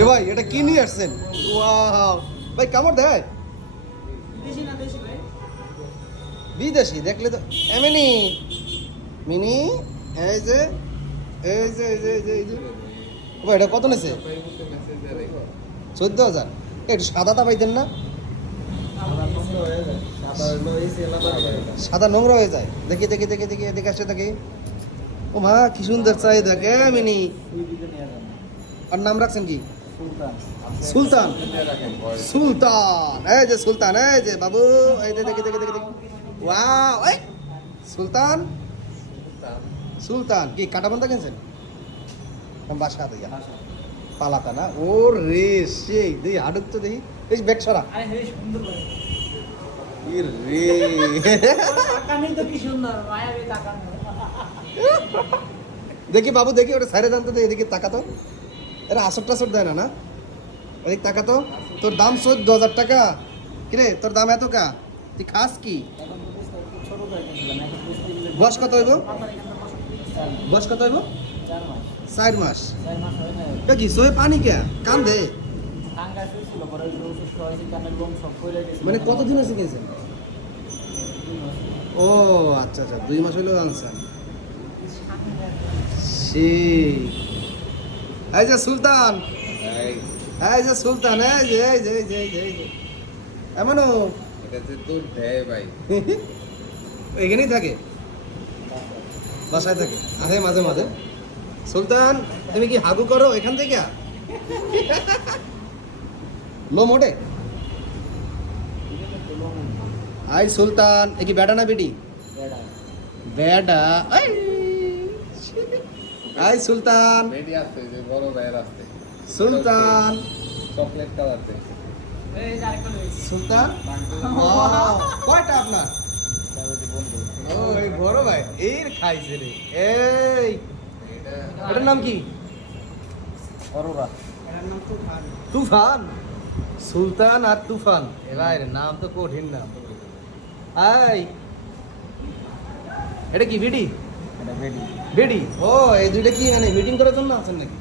এ ভাই এটা কি নিয়ে আসছেন? ওয়াও। ভাই কামড় দেয়? বিদেশি দেখলে তো। এমনি মিনি। এই যে এই যে এই যে এই যে ভাই এটা কত নেছে? চোদ্দ হাজার। একটু সাদাটা পাইতেন না? সাদা নোংরা হয়ে যায়। দেখি দেখি দেখি দেখি এদিকে আসে দেখি। ও মা কি সুন্দর চাই দেখে মিনি। আর নাম রাখছেন কি? সুলতান। সুলতান। এই যে সুলতান এই যে বাবু এই দেখি দেখি দেখি দেখি। ওয়াও এই সুলতান? সুলতান। কি কাটাবন্ধা কিনছেন? বাসা দিয়া? পালাতা না? ও রে সেই দেখি হাডুক তো দেখি এই ব্যাগ সরা। আরে হে সুন্দর ভাই ই রে? তাকানি তো কি সুন্দর। মায়া তাকান দেখি বাবু দেখি ওটা সাইরে দাম তো এদিকে তাকাতো। এরা আসর টাসর দেয় না না? টাকা তো। তোর দাম চোদ্দ হাজার টাকা কিরে তোর দাম এত কা? তুই খাস কি? বয়স কত হইব? বয়স কত হইব? চার মাস। কি, সোয়ে পানি কে? কান দে মানে কতদিন আছে কিনছেন ও আচ্ছা আচ্ছা দুই মাস হইলেও আনছেন সে এই যে সুলতান। এই। যে সুলতান এই যে এই যে এই যে এই যে এই যে। এমনও এখানেই থাকে। বাসায় থাকে। আসে মাঝে মাঝে। সুলতান তুমি কি হাগু করো এখান থেকে? লো মোটে। আই সুলতান এ কি বেটা না বেটি বেটা আই আই সুলতান। সুলতান। চকলেট কালার এই যে সুলতান? কয়টা আপনার? ও বড় ভাই এর খাইছে রে। এই। এটার নাম কি? অরোরা। তুফান। সুলতান আর তুফান। এবার নাম তো কঠিন নাম আই এটা কি বিডি? এটা বেডি বেডি ও এই দুইটা কি মানে মিটিং করার জন্য আছেন নাকি?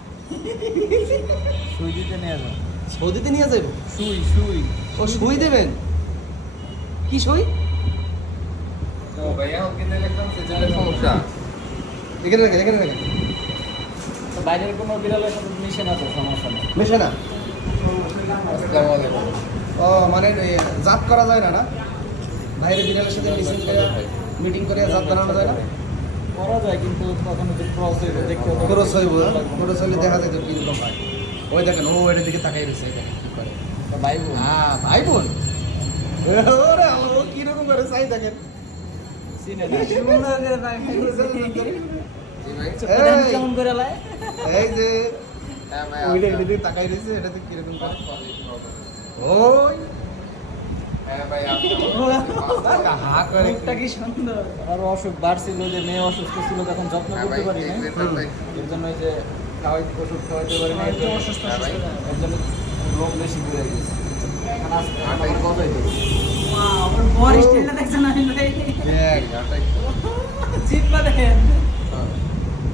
সুই নিয়ে যাও। সৌদিতে নিয়ে যাব সুই সুই। ও সই দেবেন? কি সই? তো ভাইয়া কিনে লিখলাম সেজন্য সমস্যা? এখানে রাখেন এখানে রাখেন। বাইরের কোনো বিড়ালের সাথে মিশে না তো সমস্যা নেই। মেশে না? ও মানে জাত করা যায় না না? বাইরে বিড়ালের সাথে মিটিং করে মিটিং করে জাত বানানো যায় না? করা যায় কিন্তু তখন একটু ক্রস হইবে দেখতে খরচ হইব হইলে দেখা যায় কীরকম হয়। ওই দেখেন ও এটার দিকে তাকাই রয়েছে দেখেন কি করে। ভাই বোন। হ্যাঁ ভাই বোন। ওরে ও কীরকম করে চাই দেখেন। এই, যে হ্যাঁ ভাই ওইটা আপনার- এদিকে তাকাই রয়েছে এটাতে কীরকম করে? হ্যাঁ ভাই আপনার হা করে মুখটা কি সুন্দর? আর অসুখ বাড়ছিল যে মেয়ে অসুস্থ ছিল তখন যত্ন হ্যাঁ করতে পারি না এর জন্য এই যে খাওয়াই ওষুধ খাওয়াইতে পারি না জন্য অসুস্থ হ্যাঁ এর জন্য রোগ বেশি বেড়ে গেছে।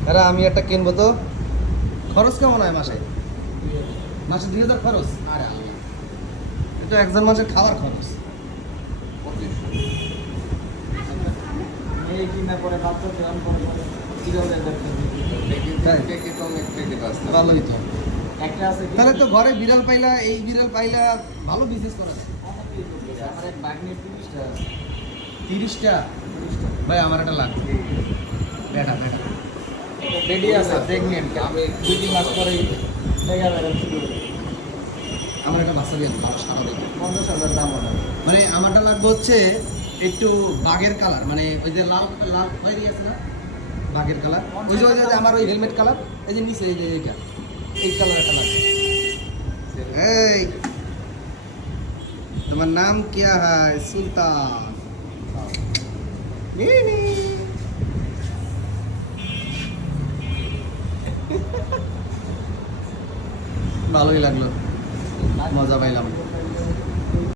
আরে আমি একটা কিনবো তো। খরচ কেমন হয় মাসে? মাসে দুই হাজার খরচ। এটা একজন মাসের খাওয়ার খরচ। ভালোই তো। তাহলে তো ঘরে বিড়াল পাইলা, এই বিড়াল পাইলা ভালো বিজনেস করা তিরিশটা? ভাই, আমার একটা লাগবে। বেটা বেটা। বেডি আছে প্রেগনেন্ট আমি দুই তিন মাস পরেই হবে। আমার একটা বাচ্চা দিয়ে সারা পঞ্চাশ হাজার দাম মানে আমারটা লাগবে হচ্ছে একটু বাঘের কালার মানে ওই যে লাল লাল না? বাঘের কালার ওই যে ওই যে আমার ওই হেলমেট কালার এই যে নিচে এই যে এইটা। এই কালারটা লাগবে। এই। তোমার নাম কি হয়? সুলতান। ভালোই লাগল। मजा पाहिला म्हणजे